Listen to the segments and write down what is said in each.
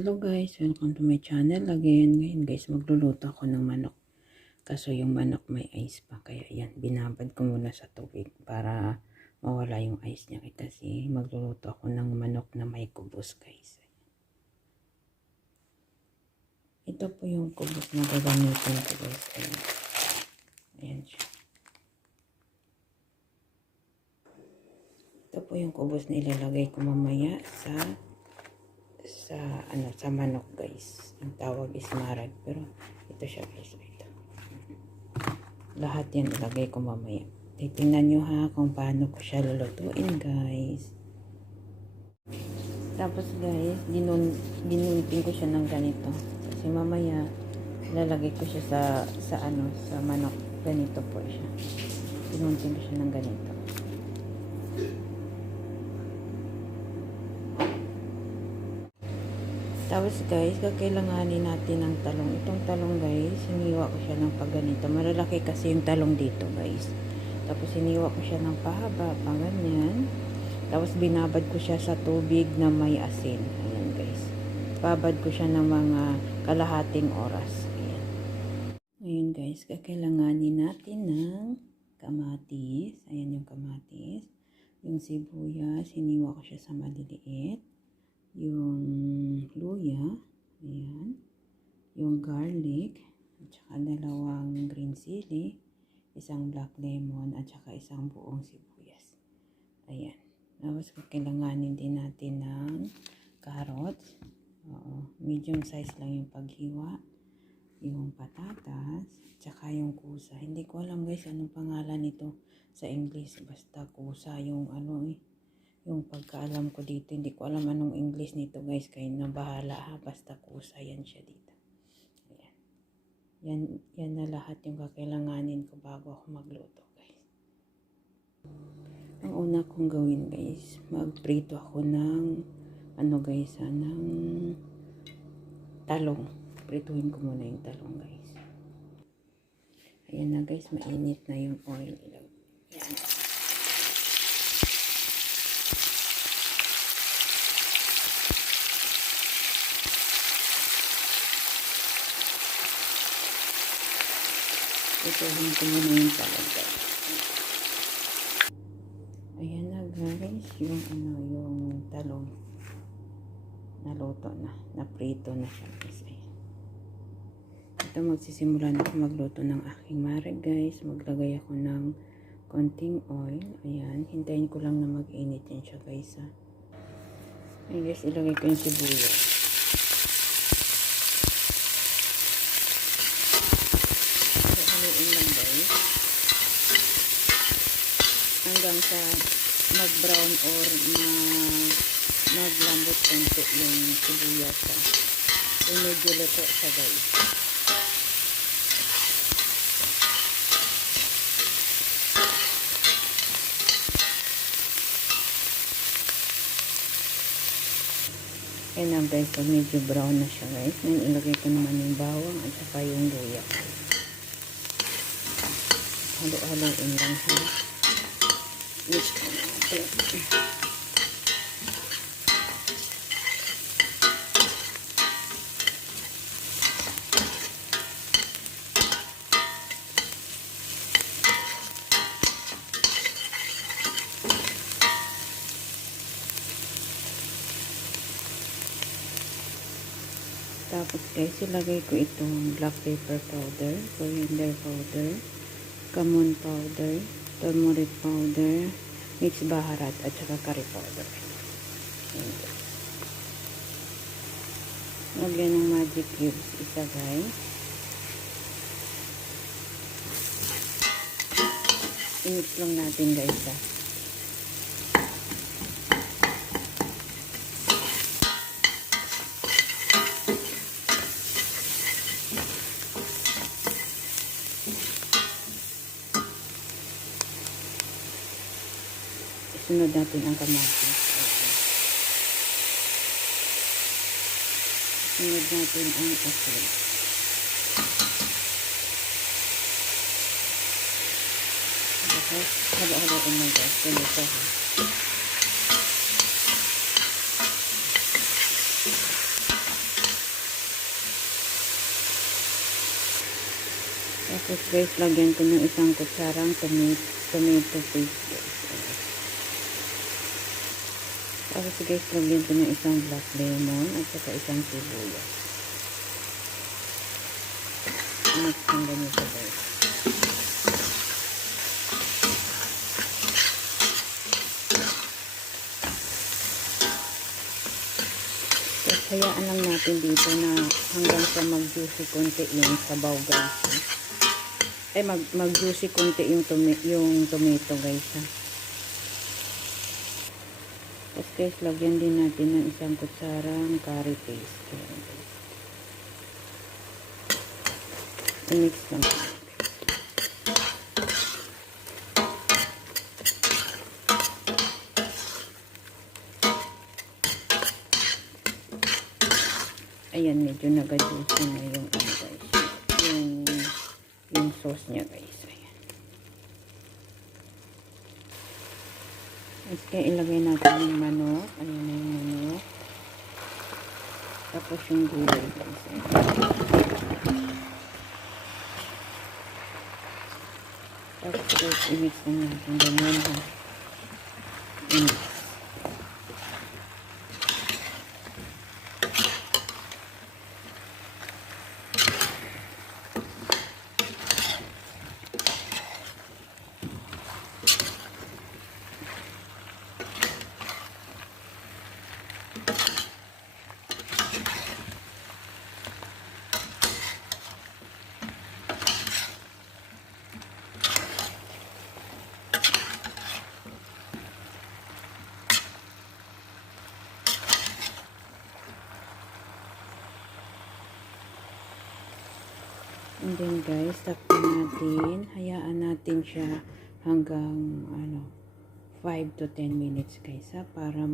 Hello guys, welcome to my channel again. Ngayon guys, magluluto ako ng manok. Kaso yung manok may ice pa. Kaya yan, binabad ko muna sa tubig para mawala yung ice niya. Kasi magluluto ako ng manok na may kubos guys. Ito po yung kubos na gagamitin ko guys. Ayan. Ayan siya. Ito po yung kubos na ilalagay ko mamaya sa manok guys. Ang tawag is marag, pero ito siya guys. Ito. Lahat yan ilagay ko mamaya. Titingnan nyo ha kung paano ko siya lulutuin guys. Tapos guys, ginunting ko siya ng ganito. Kasi mamaya ilalagay ko siya sa manok. Ganito po siya. Ginunting ko siya ng ganito. Tapos guys, kakailanganin natin ng talong. Itong talong guys, hiniwa ko siya ng pagganito. Malalaki kasi yung talong dito guys. Tapos hiniwa ko siya ng pahaba, ganyan. Tapos binabad ko siya sa tubig na may asin. Ayan guys. Babad ko siya ng mga kalahating oras. Ayan. Ngayon guys, kakailanganin natin ng kamatis. Ayan yung kamatis. Yung sibuyas, hiniwa ko siya sa maliliit. Yung luya, ayan, yung garlic, at saka dalawang green chili, isang black lemon, at saka isang buong sibuyas. Ayan. Tapos kailanganin din natin ng carrots. Medium size lang yung paghiwa. Yung patatas, at saka yung kusa. Hindi ko alam guys anong pangalan nito sa English. Basta kusa yung yung pagkaalam ko dito, hindi ko alam anong English nito guys, kayo na bahala ha, basta kusa yan siya dito. Ayan. Yan na lahat yung kakailanganin ko bago ako magluto guys. Ang una kong gawin guys, magprito ako ng ng talong. Prituhin ko muna yung talong guys. Ayan na guys, mainit na yung oil. Ayan. Ituhin ko muna yung talong guys. Ayan na guys, yung talong naluto na, naprito na siya guys. Ayan. Ito magsisimula na ako magluto ng aking marag guys. Maglagay ako ng konting oil. Ayan, hintayin ko lang na mag-init yan siya guys ha. Ayan guys, ilagay ko yung sibuyas. Hanggang sa mag-brown or maglambot konti yung sibuyas ha. So medyo luto siya guys. Ayan na guys, pag medyo brown na siya guys, ngayon ilagay ko naman yung bawang at saka yung luya. Halo-haloin lang siya. Mix ko natin. Tapos guys, ilagay ko itong black pepper powder, coriander powder, kamon powder, turmeric powder, mixed baharat, at saka curry powder. Lagyan ng magic cubes isa guys. I-mix lang natin guys ha. Sunod natin ang kamatis. Sunod natin ang asin. Tapos, halo-haloin mo guys. Ganito ha. Tapos guys, lagyan ko ng isang kutsarang tomato paste guys. Tapos guys, lagyan ko ng isang black lemon at saka isang sibuyas. Mix ng ganito guys. Tapos hayaan lang natin dito na hanggang sa mag-juicy konti yung sabaw guys. Mag-juicy konti yung tomato guys ha. Tapos guys, lagyan din natin ng isang kutsarang curry paste. I-mix lang. Ayan, medyo nag-juicy na yung ano guys. Yung sauce niya guys. Ayan. Tapos kaya ilagay natin yung manok. Ayan na yung manok. Tapos yung gulay guys. Ayan. Tapos guys, i-mix na natin. Ganyan ha. I-mix. And then guys, takpan natin, hayaan natin siya hanggang 5 to 10 minutes guys ha, para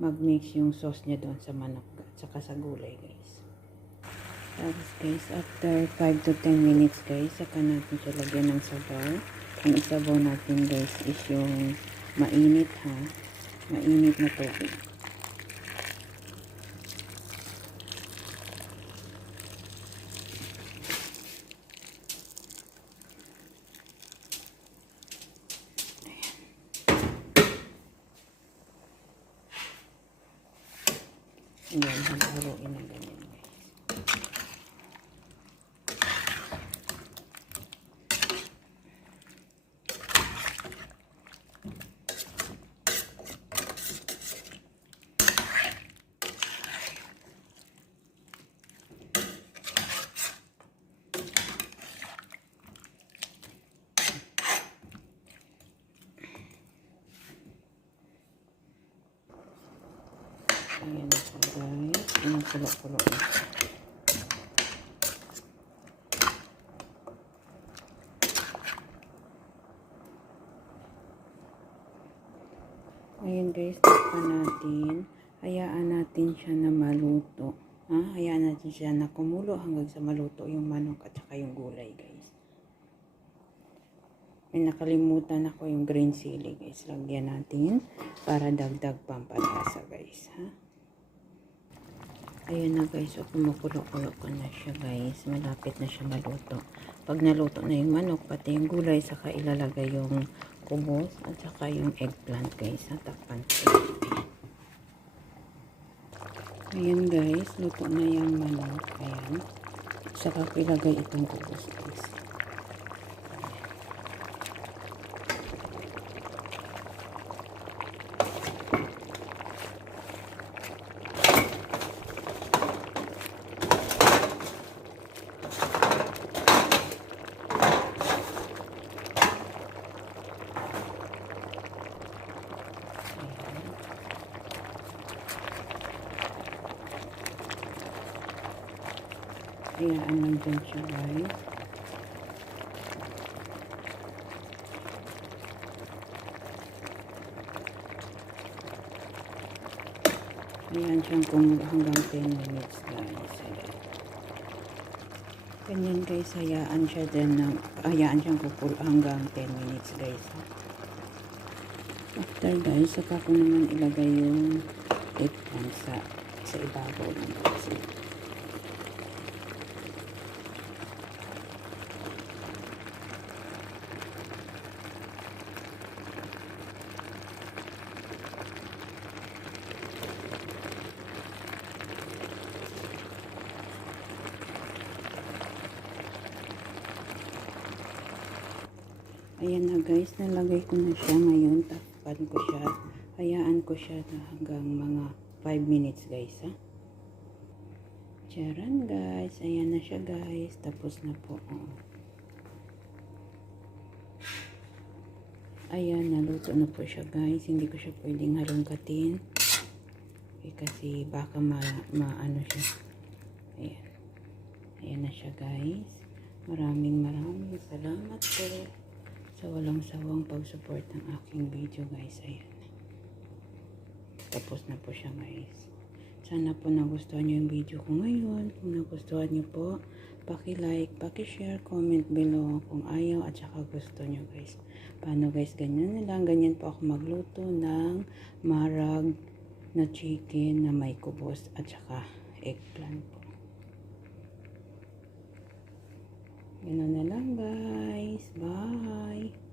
mag-mix yung sauce niya doon sa manok at saka sa gulay guys. Tapos guys, after 5 to 10 minutes guys, saka natin siya lagyan ng sabaw. Ang isabaw natin guys is yung mainit ha, mainit na tubig. Ayan, haluin na ganyan guys. Ayan na po guys. Pinakulo-kulo na. Ayan guys, takpan natin. Hayaan natin siya na maluto. Hayaan natin siya na kumulo hanggang sa maluto yung manok at saka yung gulay guys. May nakalimutan ako yung green chili guys. Lagyan natin para dagdag pampalasa guys ha. Ayan na guys, so kumukulo-kulo ko na siya guys. Malapit na siya maluto. Pag naluto na yung manok, pati yung gulay, saka ilalagay yung kubos at saka yung eggplant guys. Takpan ko. Ayan guys, luto na yung manok. Ayan. Saka ko ilagay itong kubos guys. Hayaan lang dyan siya guys. Hayaan siyang kumulo hanggang 10 minutes guys. Ganyan guys, hayaan siyang kukulo hanggang 10 minutes guys. After guys, saka ko naman ilagay yung eggplant sa ibabaw ng guys. Ayan na guys, nalagay ko na siya ngayon. Tapan ko siya. Hayaan ko siya na hanggang mga 5 minutes guys ha. Charan guys, ayan na siya guys. Tapos na po. Oh. Ayan, naluto na po siya guys. Hindi ko siya pwedeng halongkatin. Kasi baka maano siya. Ayan. Ayan na siya guys. Maraming salamat po sa walang sawang pag-support ng aking video guys. Ayan. Tapos na po siya guys. Sana po nagustuhan nyo yung video ko ngayon. Kung nagustuhan nyo po, paki-like, paki-share, comment below kung ayaw at saka gusto nyo guys. Paano guys, ganyan na lang. Ganyan po ako magluto ng marag na chicken na may kubos at saka eggplant po. Ganun na lang guys. Bye!